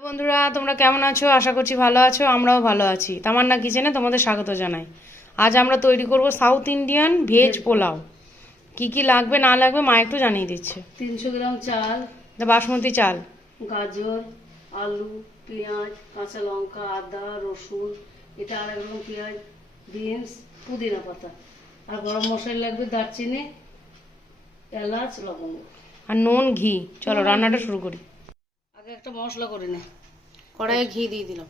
Hello বন্ধুরা তোমরা কেমন আছো? আশা করছি ভালো আছো আমরাও ভালো আছি। তামান্না কিচেনে তোমাদের স্বাগত জানাই। আজ আমরা তৈরি করব সাউথ ইন্ডিয়ান ভেজ পোলাও। কি কি লাগবে না লাগবে মা একটু জানিয়ে দিচ্ছে। তিনশো গ্রাম চাল বাসমতি চাল। গাজর আলু পেঁয়াজ কাঁচা লঙ্কা আদা রসুন এটা আর এক রকম পেঁয়াজ বিনস পুদিনা পাতা। আর গরম মশলা লাগবে দারচিনি এলাচ লবঙ্গ। আর নুন ঘি। চলো রান্নাটা শুরু করি। আগে একটা মশলা করে নে। কড়াইয়ে ঘি দিয়ে দিলাম।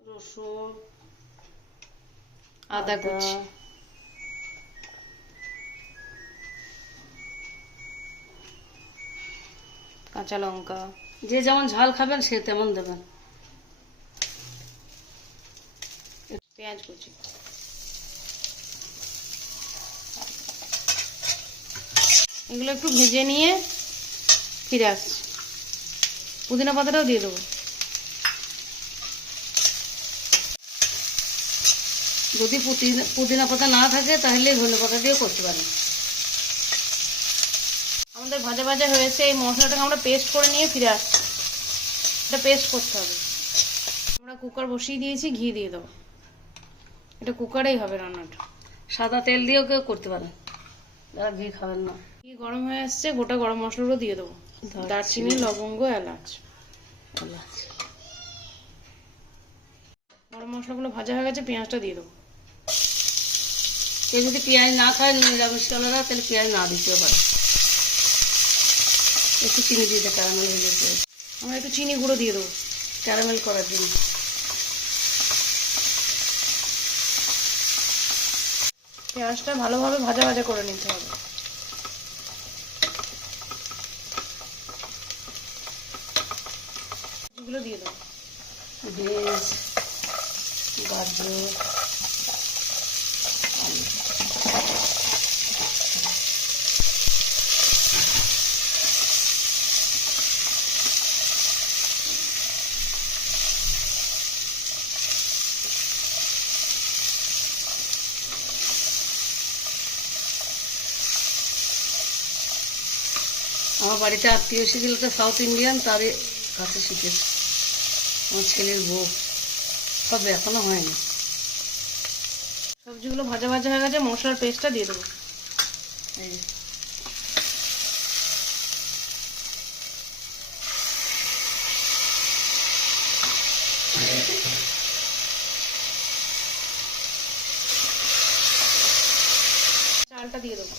রসুন আদা কুচি। কাঁচা লঙ্কা। যে যেমন ঝাল খাবেন সে তেমন দেবেন। পেঁয়াজ কুচি। এগুলো একটু ভেজে নিয়ে ফিরে আসছি। পুদিনা পাতাটাও দিয়ে দেবো। যদি পুদিনা পুদিনা পাতা না থাকে, তাহলে ধনে পাতা দিয়ে করতে পারেন। আমাদের ভাজা ভাজা হয়েছে, এই মশলাটাকে আমরা পেস্ট করে নিয়ে ফিরে আসছি। এটা পেস্ট করতে হবে। আমরা কুকার বসিয়ে দিয়েছি, ঘি দিয়ে দেবো। এটা কুকারেই হবে রান্নাটা। সাদা তেল দিয়েও কেউ করতে পারেন যারা ঘি খাবেন না। গরম হয়ে আসছে গোটা গরম মশলাগুলো দিয়ে দেবো। দারচিনি লবঙ্গ এলাচ। এলাচ। গরম মশলাগুলো ভাজা হয়ে গেছে পেঁয়াজটা দিয়ে দেবো। কেউ যদি পেঁয়াজ না খায় নিরামিষ কালারা তাহলে পেঁয়াজ না দিতেও পারে। একটু চিনি দিতে ক্যারামেল হয়ে যেতে আমরা একটু চিনি গুঁড়ো দিয়ে দেবো। ক্যারামেল করার জন্য। পেঁয়াজটা ভালোভাবে ভাজা ভাজা করে নিতে হবে। এগুলো দিয়ে দেবো। বেশ গাজর আমার বাড়িতে আত্মীয় এসেছিল তো সাউথ ইন্ডিয়ান, তারই কাছে শিখেছি। আমার ছেলের বউ হবে এখনও হয়নি। সবজিগুলো ভাজা ভাজা হয়ে গেছে মশলার পেস্টটা দিয়ে দেবো। এই চালটা দিয়ে দেবো।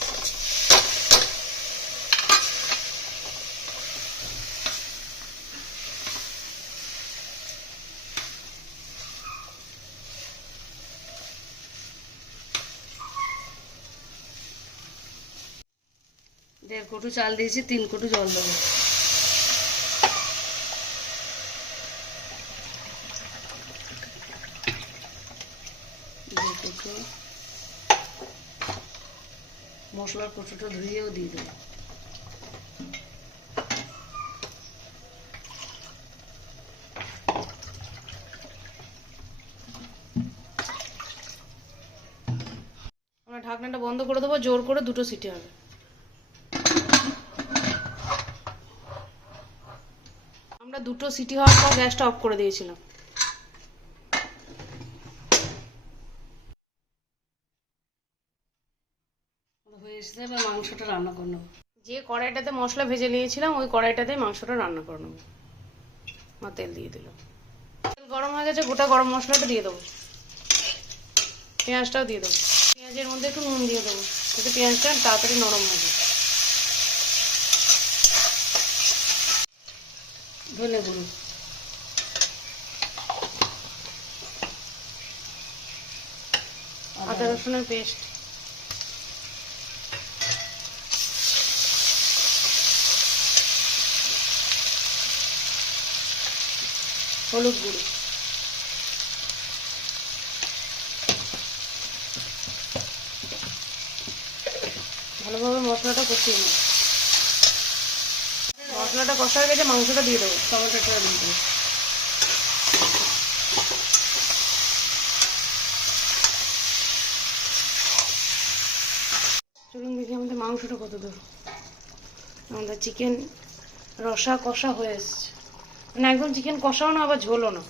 দেড় কোটু চাল দিয়েছি, তিন কোটু জল দেবো। মশলার কোটোটা ধুয়েও দিয়ে দেবো। ঢাকনাটা বন্ধ করে দেবো, জোর করে দুটো সিটি হবে। আমরা দুটো সিটি হওয়ার পর গ্যাসটা অফ করে দিয়েছিলাম। হয়ে এসেছে এবার মাংসটা রান্না করে নেব। যে কড়াইটাতে মশলা ভেজে নিয়েছিলাম ওই কড়াইটাতে মাংসটা রান্না করে নেব। মা তেল দিয়ে দিল। তেল গরম হয়ে গেছে গোটা গরম মশলাটা দিয়ে দেবো। পেঁয়াজটাও দিয়ে দেবো। পেঁয়াজের মধ্যে একটু নুন দিয়ে দেবো যাতে পেঁয়াজটা তাড়াতাড়ি নরম হয়ে যায়। ধনে গুঁড়ো। আদা রসুনের পেস্ট। হলুদ গুঁড়ো। ভালোভাবে মশলাটা কষিয়ে নেব মশলাটা কষা হয়ে গেছে মাংসটা দিয়ে দেবো। টমেটোটা দিয়ে দেবো। চলুন দেখি আমাদের মাংসটা কত দূর আমাদের চিকেন রসা কষা হয়ে এসছে। মানে একদম চিকেন কষাও না আবার ঝোলও না।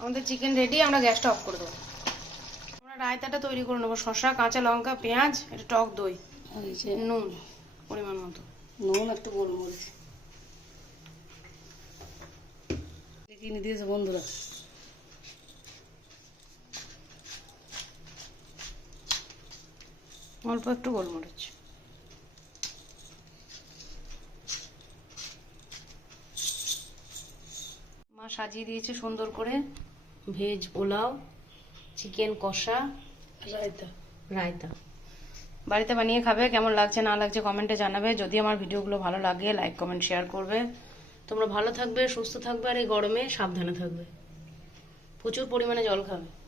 আমাদের চিকেন রেডি আমরা গ্যাসটা অফ করে দেবো। রায়তাটা তৈরি করে নেব। শসা কাঁচা লঙ্কা পেঁয়াজ এটা টক দই যে নুন পরিমাণ মতো। নুন একটু গোলমরিচ। কিনে দিয়েছে বন্ধুরা। অল্প একটু গোলমরিচ। মা সাজিয়ে দিয়েছে সুন্দর করে। ভেজ পোলাও। চিকেন কষা। রায়তা। রায়তা। বাড়িতে বানিয়ে খাবে কেমন লাগছে না লাগছে কমেন্টে জানাবে। যদি আমার ভিডিওগুলো ভালো লাগে লাইক কমেন্ট শেয়ার করবে। তোমরা ভালো থাকবে সুস্থ থাকবে আর এই গরমে সাবধানে থাকবে। প্রচুর পরিমাণে জল খাবে।